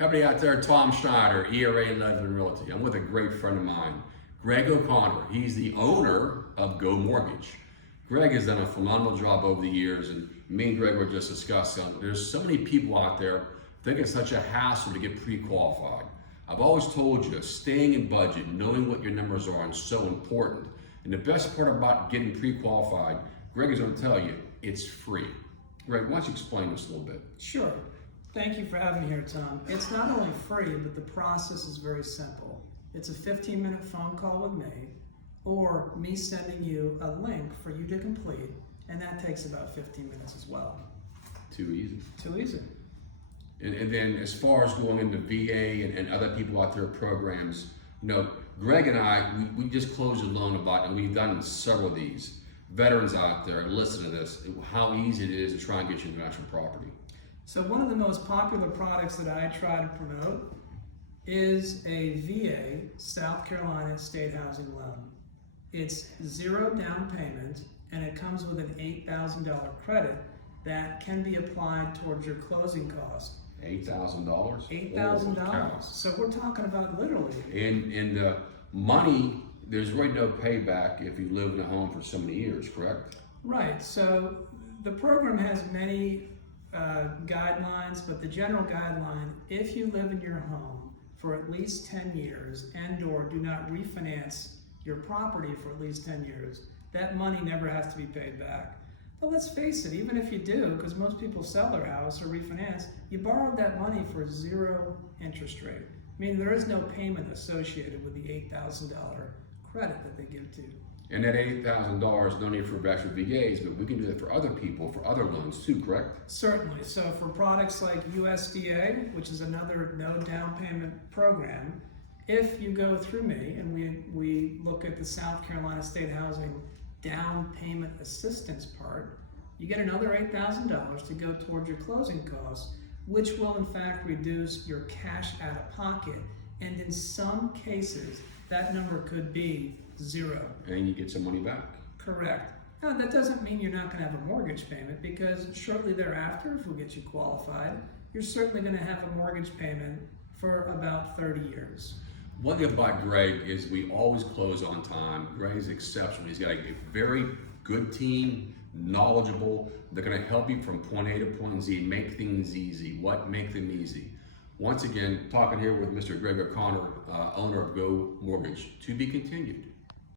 Everybody out there, Tom Schneider, ERA and Leatherman Realty. I'm with a great friend of mine, Greg O'Connor. He's the owner of Go Mortgage. Greg has done a phenomenal job over the years, and me and Greg were just discussing, there's so many people out there think it's such a hassle to get pre-qualified. I've always told you, staying in budget, knowing what your numbers are is so important. And the best part about getting pre-qualified, Greg is going to tell you, it's free. Greg, why don't you explain this a little bit? Sure. Thank you for having me here, Tom. It's not only free, but the process is very simple. It's a 15-minute phone call with me, or me sending you a link for you to complete, and that takes about 15 minutes as well. Too easy. Too easy. And then as far as going into VA and other people out there programs, you know, Greg and I, we just closed a loan about, and we've done several of these. Veterans out there, listen to this, how easy it is to try and get you international property. So one of the most popular products that I try to promote is a VA, South Carolina State Housing Loan. It's zero down payment, and it comes with an $8,000 credit that can be applied towards your closing cost. $8,000? $8,000. So we're talking about literally. And money, there's really no payback if you live in a home for so many years, correct? Right. So the program has many guidelines, but the general guideline, if you live in your home for at least 10 years and/or do not refinance your property for at least 10 years, that money never has to be paid back. But let's face it, even if you do, because most people sell their house or refinance, you borrowed that money for zero interest rate. I mean, there is no payment associated with the $8,000 credit that they give to you. And that $8,000, no need for bachelor VAs, but we can do that for other people, for other loans too, correct? Certainly. So for products like USDA, which is another no down payment program, if you go through me and we look at the South Carolina State Housing down payment assistance part, you get another $8,000 to go towards your closing costs, which will in fact reduce your cash out of pocket. And in some cases, that number could be zero. And you get some money back. Correct. Now, that doesn't mean you're not going to have a mortgage payment, because shortly thereafter, if we get you qualified, you're certainly going to have a mortgage payment for about 30 years. One thing about Greg is we always close on time. Greg's exceptional. He's got a very good team, knowledgeable. They're going to help you from point A to point Z, make things easy. What make them easy? Once again, talking here with Mr. Greg O'Connor, owner of Go Mortgage. To be continued.